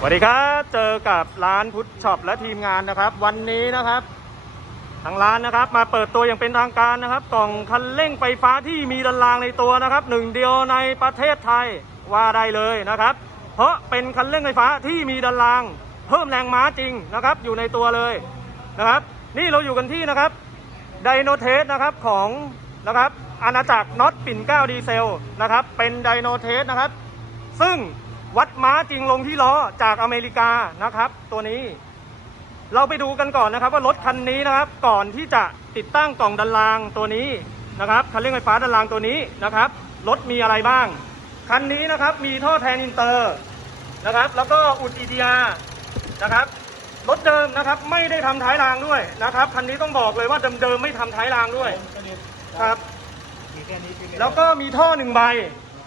สวัสดีครับ เจอกับร้านพุทธช็อปและทีมงานนะครับ วันนี้นะครับ ทางร้านนะครับ มาเปิดตัวอย่างเป็นทางการนะครับ กล่องคันเร่งไฟฟ้าที่มีดันรางในตัวนะครับหนึ่งเดียวในประเทศไทยว่าได้เลยนะครับ เพราะเป็นคันเร่งไฟฟ้าที่มีดันราง เพิ่มแรงม้าจริงนะครับ อยู่ในตัวเลยนะครับ นี่เราอยู่กันที่นะครับไดโนเทสนะครับของนะครับอาณาจักรน็อตปิ่นเก้าดีเซลนะครับเป็นไดโนเทสนะครับ ซึ่ง วัดม้าจริงลงที่ล้อจากอเมริกานะครับ ตัวนี้ เราไปดูกันก่อนนะครับ ว่ารถคันนี้นะครับ ก่อนที่จะติดตั้งกล่องดันรางตัวนี้นะครับคันเร่งไฟฟ้าดันรางตัวนี้นะครับรถมีอะไรบ้าง คันนี้นะครับมีท่อแทนอินเตอร์นะครับ แล้วก็อุดอีดีอานะครับรถเดิมนะครับไม่ได้ทำท้ายรางด้วยนะครับคันนี้ต้องบอกเลยว่าเดิมๆไม่ทำท้ายรางด้วยครับแล้วก็มีท่อหนึ่งใบ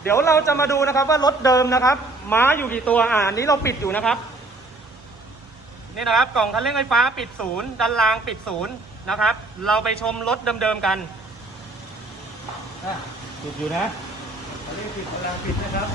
เดี๋ยวเราจะมาดูนะครับว่ารถเดิมนะครับ ม้าอยู่กี่ตัวอ่านี้เราปิดอยู่นะครับ นี่นะครับกล่องคันเร่งไฟฟ้าปิดศูนย์ดันรางปิดศูนย์นะครับ เราไปชมรถเดิมๆกันปิดอยู่นะคันเร่งปิดกำลังปิดนะครับ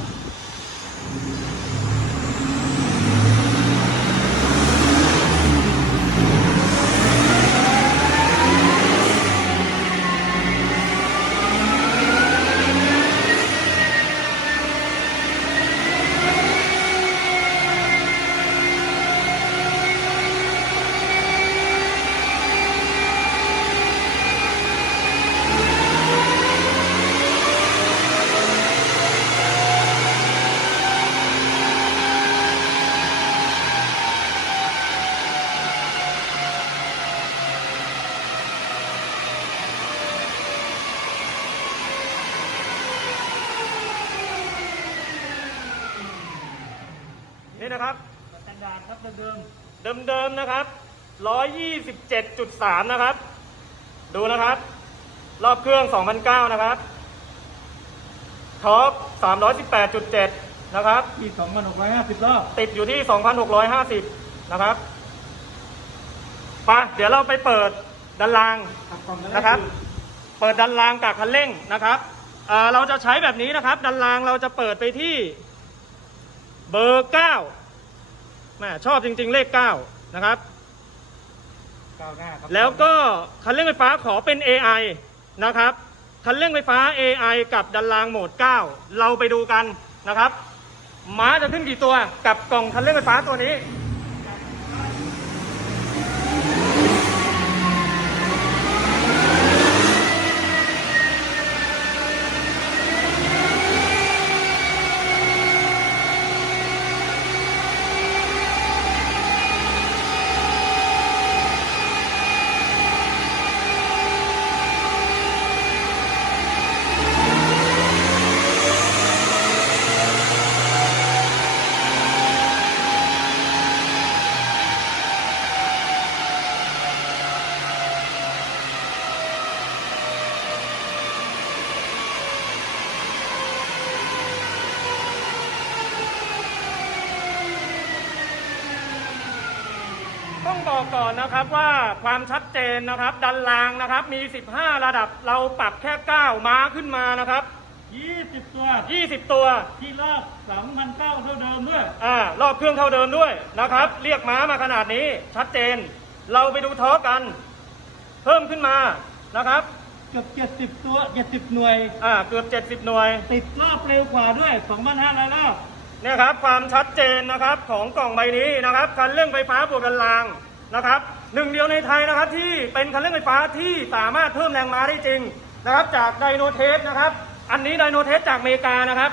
นี่นะครับสแตนดาร์ดครับเดิมเดิมๆนะครับ 127.3 นะครับ ดูนะครับ รอบเครื่อง 2009 นะครับท็อป318.7 นะครับๆที่2,650รอบติดอยู่ที่ 2,650 นะครับไปะเดี๋ยวเราไปเปิดดันรางขับกล่องกันนะครับ เปิดดันรางกับคันเร่งนะครับเอ่อเราจะใช้แบบนี้นะครับ ดันรางเราจะเปิดไปที่ เบอร์เก้าแม่ชอบจริง ๆ เลขเก้านะครับ ก้าวหน้าครับแล้วก็คันเร่งไฟฟ้าขอเป็น AI นะครับ คันเร่งไฟฟ้า AI กับดันรางโหมด 9 เราไปดูกันนะครับ ม้าจะขึ้นกี่ตัวกับกล่องคันเร่งไฟฟ้าตัวนี้ บอกก่อนนะครับว่าความชัดเจนนะครับ ดันรางนะครับ มี 15 ระดับเราปรับแค่ 9 ม้าขึ้นมานะครับ 20 ตัว 20 ตัวที่รอบ2,009เท่าเดิมด้วยอ่ารอบเครื่องเท่าเดิมด้วยนะครับ เรียกม้ามาขนาดนี้ชัดเจน เราไปดูท้อกัน เพิ่มขึ้นมานะครับเกือบ 70 ตัว 70 หน่วย อ่าเกือบ 70 หน่วย ติดรอบเร็วกว่าด้วย 2,500รอบเนี่ยครับความชัดเจนนะครับของกล่องใบนี้นะครับคันเร่งไฟฟ้าบวกกันราง นะครับหนึ่งเดียวในไทยนะครับที่เป็นคันเร่งไฟฟ้าที่สามารถเพิ่มแรงม้าได้จริงนะครับ จากไดโนเทสนะครับ อันนี้ไดโนเทสจากอเมริกานะครับ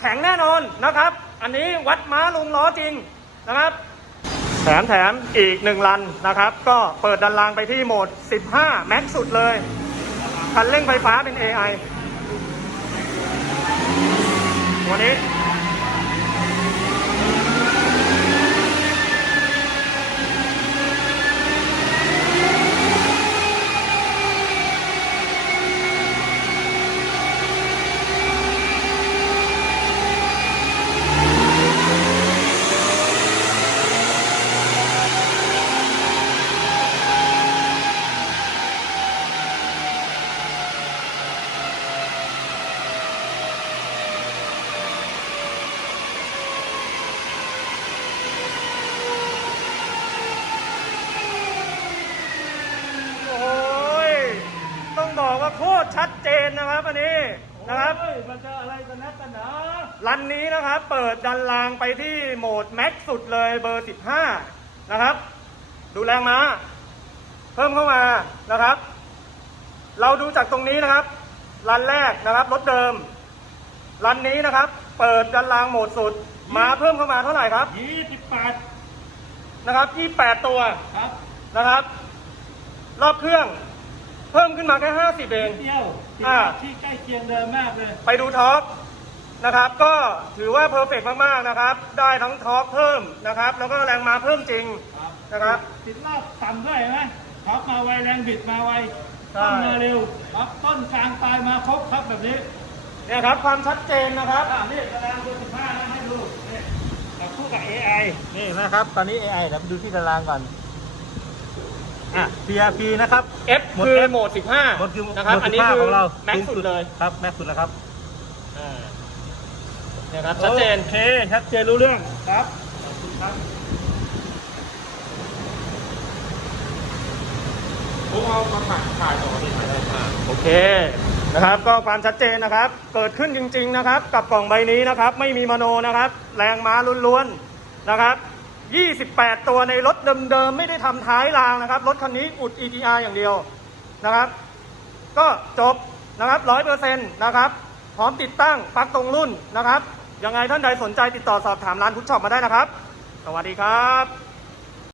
แข็งแน่นอนนะครับ อันนี้วัดม้าลงล้อจริงนะครับ แถมแถมอีกหนึ่งลันนะครับ ก็เปิดดันรางไปที่โหมด 15 แม็กสุดเลย คันเร่งไฟฟ้าเป็น AI ตัวนี้ นะครับอันนี้นะครับมันจะอะไรกันนักกันนะรันนี้นะครับ เปิดดันลางไปที่โหมดแม็กสุดเลยเบอร์สิบห้านะครับ ดูแรงม้า เพิ่มเข้ามานะครับ เราดูจากตรงนี้นะครับรันแรกนะครับรถเดิมรันนี้นะครับ เปิดดันลางโหมดสุดม้าเพิ่มเข้ามาเท่าไหร่ครับยี่สิบแปดนะครับยี่แปดตัวนะครับ รอบเครื่อง เพิ่มขึ้นมาแค่ 50 เอง เที่ยวที่อ่า ที่ใกล้เคียงเดิมมากเลย ไปดูทอร์กนะครับ ก็ถือว่าเพอร์เฟกมาก ๆ นะครับ ได้ทั้งทอร์กเพิ่มนะครับ แล้วก็แรงม้าเพิ่มจริง ครับนะครับ ติดรอบต่ำด้วยเห็นไหมท็อปมาไวแรงบิดมาไวใช่ต้นมาเร็วครับต้นกลางปลายมาครบครับแบบนี้เนี่ยครับ ความชัดเจนนะครับ อ่านี่ตารางเบอร์สิบห้านะให้ดูนี่จับคู่กับ AI นี่นะครับ ตอนนี้ AI เดี๋ยวมาดูที่ตารางก่อน อะ PRP นะครับ F หมดคือ F โหมด 15มันคือนะครับ หมดอันนี้15คือของเราแม็กซ์สุดเลยครับแม็กซ์สุดแล้วครับอ่าเนี่ยครับชัดเจน โอเคชัดเจนรู้เรื่องครับขอบคุณครับผมเอามาถ่ายถ่ายต่อที่ถ่ายได้มากโอเคนะครับก็ความชัดเจนนะครับ เกิดขึ้นจริง ๆนะครับ กับกล่องใบนี้นะครับ ไม่มีมโนนะครับ แรงม้าล้วนๆนะครับ 28 ตัวในรถเดิมๆไม่ได้ทำท้ายรางนะครับ รถคันนี้อุด e tr อย่างเดียวนะครับ ก็จบนะครับร้อยเปอร์เซ็นต์นะครับพร้อมติดตั้งปลั๊กตรงรุ่นนะครับ ยังไงท่านใดสนใจติดต่อสอบถามร้านพุทช็อปมาได้นะครับ สวัสดีครับ